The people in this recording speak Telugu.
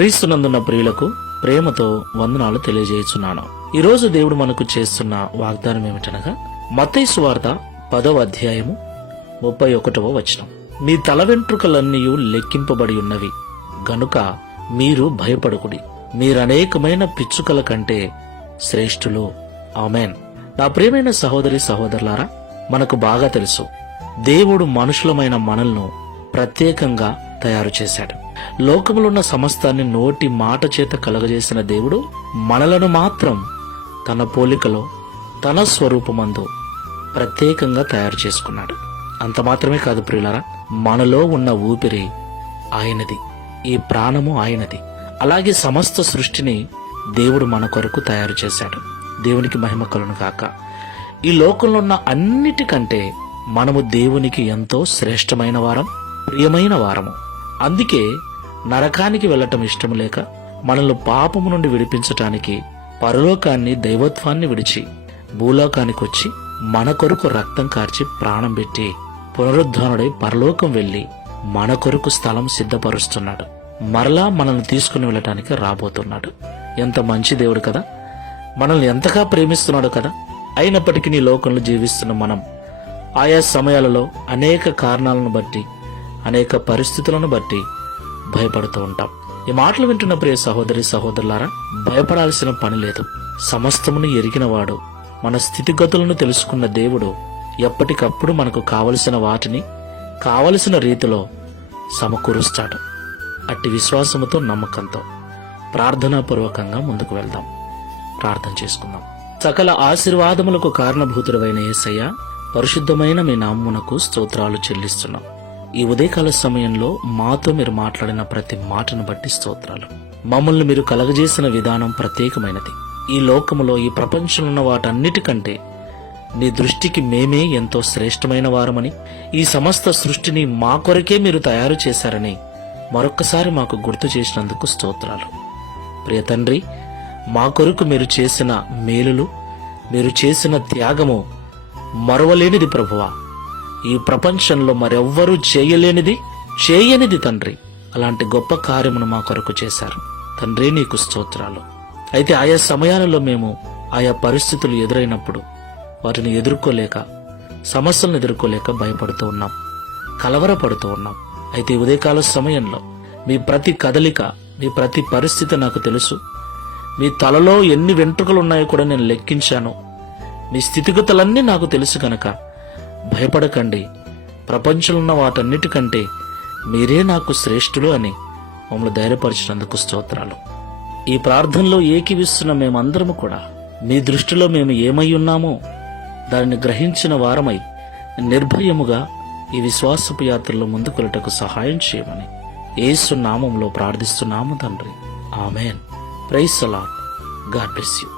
క్రీస్తునందున్న ప్రియులకు ప్రేమతో వందనాలు తెలియజేయుచున్నాను. ఈరోజు దేవుడు మనకు చేస్తున్న వాగ్దానం ఏమిటనగా మత్తయి సువార్త 10వ అధ్యాయము 31వ వచనం. మీ తల వెంట్రుకలన్నీ లెక్కింపబడి ఉన్నవి గనుక మీరు భయపడకుడి, మీరనేకమైన పిచ్చుకల కంటే శ్రేష్ఠులు. ఆమెన్. నా ప్రియమైన సహోదరి సహోదరులారా, మనకు బాగా తెలుసు దేవుడు మనుషులమైన మనల్ని ప్రత్యేకంగా తయారు చేశాడు. లోకములో ఉన్న సమస్తాన్ని నోటి మాట చేత కలగజేసిన దేవుడు మనలను మాత్రం తన పోలికలో తన స్వరూపమందు ప్రత్యేకంగా తయారు చేసుకున్నాడు. అంత మాత్రమే కాదు ప్రియులారా, మనలో ఉన్న ఊపిరి ఆయనది, ఈ ప్రాణము ఆయనది. అలాగే సమస్త సృష్టిని దేవుడు మన కొరకు తయారు చేశాడు. దేవునికి మహిమ కలుగును గాక. ఈ లోకంలో ఉన్న అన్నిటికంటే మనము దేవునికి ఎంతో శ్రేష్టమైన వారం, ప్రియమైన వారము. అందుకే నరకానికి వెళ్లటం ఇష్టం లేక మనల్ని పాపము నుండి విడిపించటానికి పరలోకాన్ని, దైవత్వాన్ని విడిచి భూలోకానికి వచ్చి మన కొరకు రక్తం కార్చి ప్రాణం పెట్టి పునరుద్ధానుడై పరలోకం వెళ్లి మన కొరకు స్థలం సిద్ధపరుస్తున్నాడు. మరలా మనల్ని తీసుకుని వెళ్ళటానికి రాబోతున్నాడు. ఎంత మంచి దేవుడు కదా, మనల్ని ఎంతగా ప్రేమిస్తున్నాడు కదా. అయినప్పటికీ నీ లోకంలో జీవిస్తున్న మనం ఆయా సమయాలలో అనేక కారణాలను బట్టి, అనేక పరిస్థితులను బట్టి భయపడుతూ ఉంటాం. ఈ మాటలు వింటున్న ప్రియ సహోదరి సహోదరులారా, భయపడాల్సిన పని లేదు. సమస్తమును ఎరిగినవాడు, మన స్థితిగతులను తెలుసుకున్న దేవుడు ఎప్పటికప్పుడు మనకు కావలసిన వాటిని కావలసిన రీతిలో సమకూరుస్తాడు. అట్టి విశ్వాసముతో, నమ్మకంతో ప్రార్థనాపూర్వకంగా ముందుకు వెళ్దాం. ప్రార్థన చేసుకుందాం. సకల ఆశీర్వాదములకు కారణభూతుడైన యేసయ్య, పరిశుద్ధమైన మీ నామమునకు స్తోత్రాలు చెల్లిస్తున్నాం. ఈ ఉదయకాల సమయంలో మాతో మీరు మాట్లాడిన ప్రతి మాటను బట్టి స్తోత్రాలు. మమ్మల్ని మీరు కలగజేసిన విధానం ప్రత్యేకమైనది. ఈ లోకములో, ఈ ప్రపంచంలో ఉన్న వాటన్నిటికంటే నీ దృష్టికి మేమే ఎంతో శ్రేష్టమైన వారమని, ఈ సమస్త సృష్టిని మా కొరకే మీరు తయారు చేశారని మరొక్కసారి మాకు గుర్తు చేసినందుకు స్తోత్రాలు. ప్రియ తండ్రి, మా కొరకు మీరు చేసిన మేలులు, మీరు చేసిన త్యాగము మరువలేనిది ప్రభువా. ఈ ప్రపంచంలో మరెవ్వరూ చేయనిది తండ్రి. అలాంటి గొప్ప కార్యమును మా కొరకు చేశారు తండ్రి, నీకు స్తోత్రాలు. అయితే ఆయా సమయాలలో మేము ఆయా పరిస్థితులు ఎదురైనప్పుడు వాటిని ఎదుర్కోలేక, సమస్యలను ఎదుర్కోలేక భయపడుతూ ఉన్నాం, కలవరపడుతూ ఉన్నాం. అయితే ఉదయకాల సమయంలో మీ ప్రతి కదలిక, మీ ప్రతి పరిస్థితి నాకు తెలుసు. మీ తలలో ఎన్ని వెంట్రుకలు ఉన్నాయో కూడా నేను లెక్కించాను. మీ స్థితిగతులన్నీ నాకు తెలుసు గనక భయపడకండి, ప్రపంచంలో ఉన్న వాటన్నిటికంటే మీరే నాకు శ్రేష్ఠులు అని మమ్మల్ని ధైర్యపరిచినందుకు స్తోత్రాలు. ఈ ప్రార్థనలో ఏకీవిస్తున్న మేమందరము కూడా మీ దృష్టిలో మేము ఏమై ఉన్నామో దానిని గ్రహించిన వారమై నిర్భయముగా ఈ విశ్వాసపు యాత్రలో ముందుకెళ్ళటకు సహాయం చేయమని యేసు నామములో ప్రార్థిస్తున్నాము తండ్రి. Amen. Praise the Lord. God bless you.